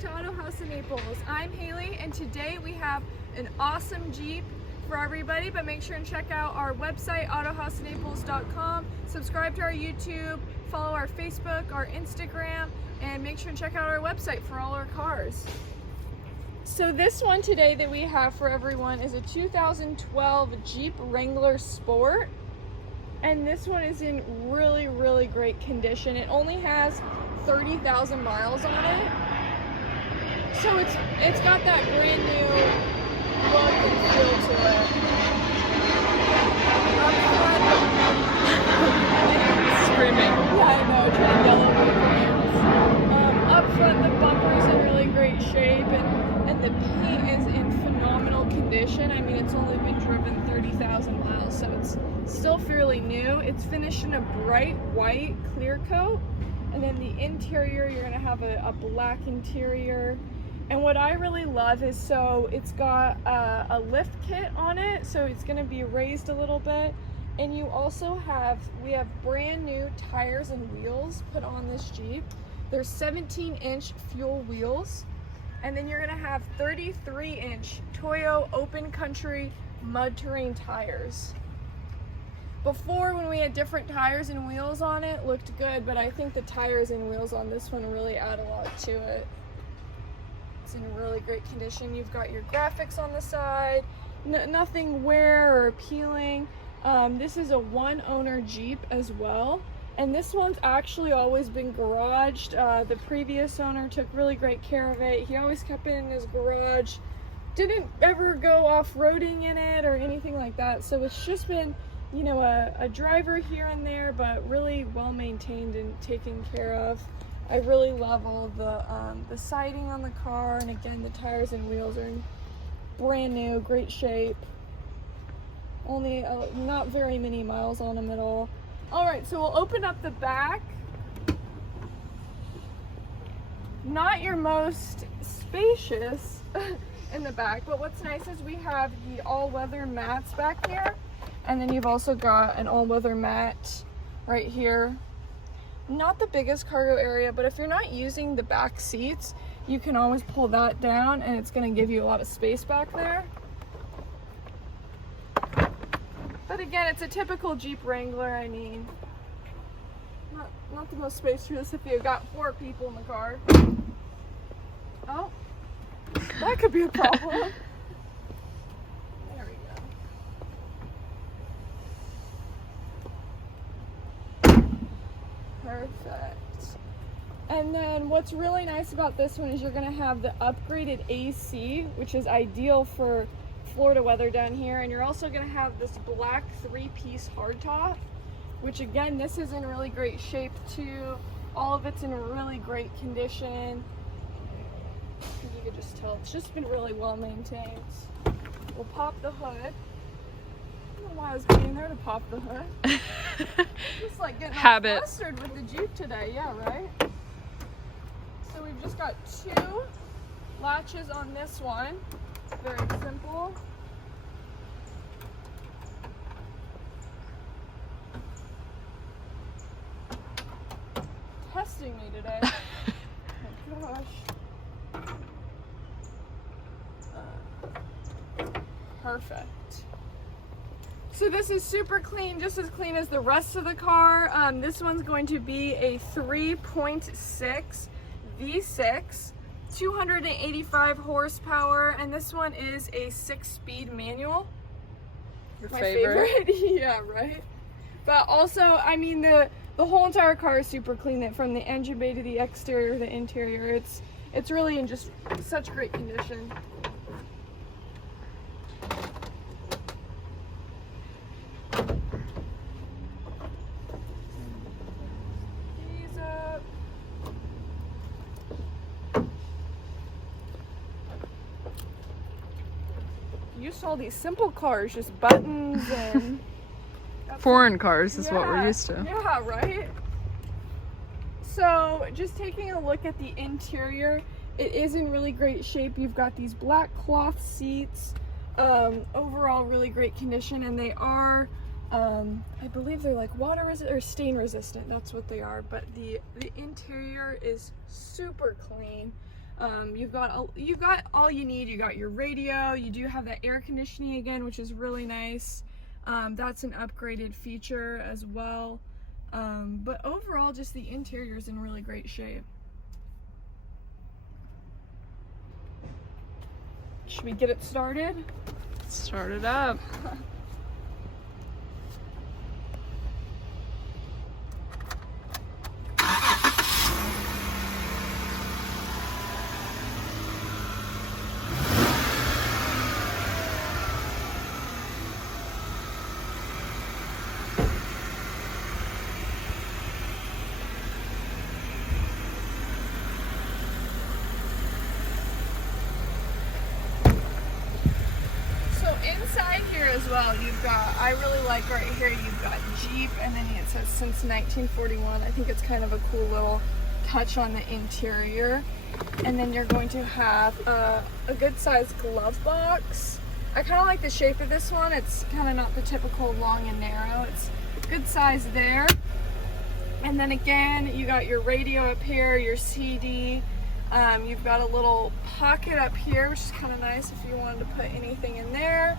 to Autohaus in Naples. I'm Haley, and today we have an awesome Jeep for everybody, but make sure and check out our website, autohausinaples.com. Subscribe to our YouTube, follow our Facebook, our Instagram, and make sure and check out our website for all our cars. So this one today that we have for everyone is a 2012 Jeep Wrangler Sport. And this one is in really, really great condition. It only has 30,000 miles on it. So it's got that brand new look and feel to it. Screaming. Yeah, I know, trying to yell at my friends. Up front, the bumper's in really great shape, and the paint is in phenomenal condition. I mean, it's only been driven 30,000 miles, so it's still fairly new. It's finished in a bright white clear coat, and then the interior, you're gonna have a black interior. And what I really love is, so it's got a lift kit on it, so it's gonna be raised a little bit. And you also we have brand new tires and wheels put on this Jeep. They're 17-inch fuel wheels. And then you're gonna have 33-inch Toyo open country mud terrain tires. Before, when we had different tires and wheels on it, looked good, but I think the tires and wheels on this one really add a lot to it. It's in really great condition. You've got your graphics on the side, nothing wear or peeling. This is a one-owner Jeep as well, and this one's actually always been garaged. The previous owner took really great care of it. He always kept it in his garage, didn't ever go off-roading in it or anything like that, so it's just been, you know, a driver here and there, but really well maintained and taken care of. I really love all of the siding on the car, and again, the tires and wheels are in brand new, great shape. Only not very many miles on them at all. All right, so we'll open up the back. Not your most spacious in the back, but what's nice is we have the all-weather mats back here, and then you've also got an all-weather mat right here. Not the biggest cargo area, but if you're not using the back seats, you can always pull that down, and it's going to give you a lot of space back there. But again, it's a typical Jeep Wrangler. I mean, not the most spacious if you've got 4 people in the car. Oh, that could be a problem. There we go. Perfect. And then what's really nice about this one is you're going to have the upgraded AC, which is ideal for Florida weather down here, and you're also going to have this black 3-piece hardtop, which again, this is in really great shape too. All of it's in really great condition. You can just tell it's just been really well maintained. We'll pop the hood. I don't know why I was getting there to pop the hood. Just like getting all flustered with the Jeep today, yeah, right? So we've just got 2 latches on this one. Very simple. Testing me today. Oh my gosh. Perfect. So this is super clean, just as clean as the rest of the car. This one's going to be a 3.6 V6. 285 horsepower, and this one is a 6-speed manual. Your My favorite? Yeah, right. But also, I mean, the whole entire car is super clean. From the engine bay to the exterior, the interior, it's really in just such great condition. Used to all these simple cars, just buttons and foreign cars is what we're used to. Yeah, right? So just taking a look at the interior, it is in really great shape. You've got these black cloth seats, overall really great condition, and they are I believe they're like water resistant or stain resistant. That's what they are. But the interior is super clean. You've got all you need. You got your radio. You do have that air conditioning again, which is really nice. That's an upgraded feature as well. But overall, just the interior is in really great shape. Should we get it started? Start it up. Inside here as well, you've got, I really like right here, you've got Jeep, and then it says since 1941. I think it's kind of a cool little touch on the interior. And then you're going to have a good sized glove box. I kind of like the shape of this one. It's kind of not the typical long and narrow. It's good size there. And then again, you got your radio up here, your CD. You've got a little pocket up here, which is kind of nice if you wanted to put anything in there.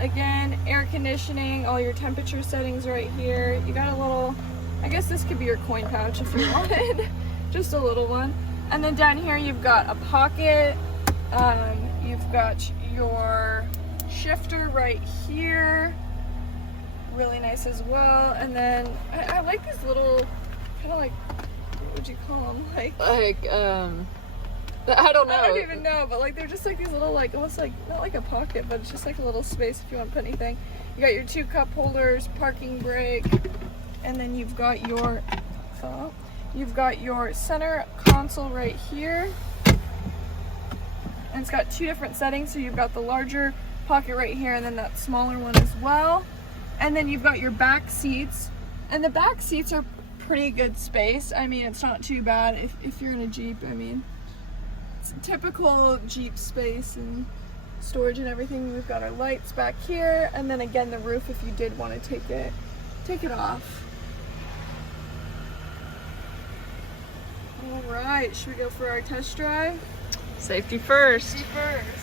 Again, air conditioning, all your temperature settings right here. You got a little, I guess this could be your coin pouch if you wanted, just a little one. And then down here you've got a pocket. You've got your shifter right here, really nice as well. And then I like these little, kind of like, what would you call them? Like I don't know. I don't even know, but like they're just like these little, like almost like, not like a pocket, but it's just like a little space if you want to put anything. You got your 2 cup holders, parking brake, and then you've got your center console right here. And it's got 2 different settings, so you've got the larger pocket right here and then that smaller one as well. And then you've got your back seats, and the back seats are pretty good space. I mean, it's not too bad if you're in a Jeep. I mean, it's typical Jeep space and storage and everything. We've got our lights back here, and then again the roof if you did want to take it off. All right, should we go for our test drive? Safety first. Safety first.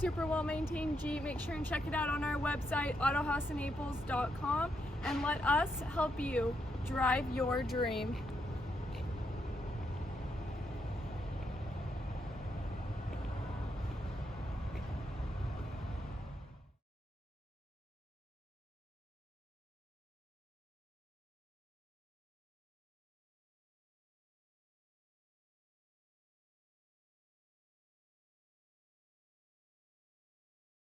Super well maintained Jeep. Make sure and check it out on our website, autohausinaples.com, and let us help you drive your dream.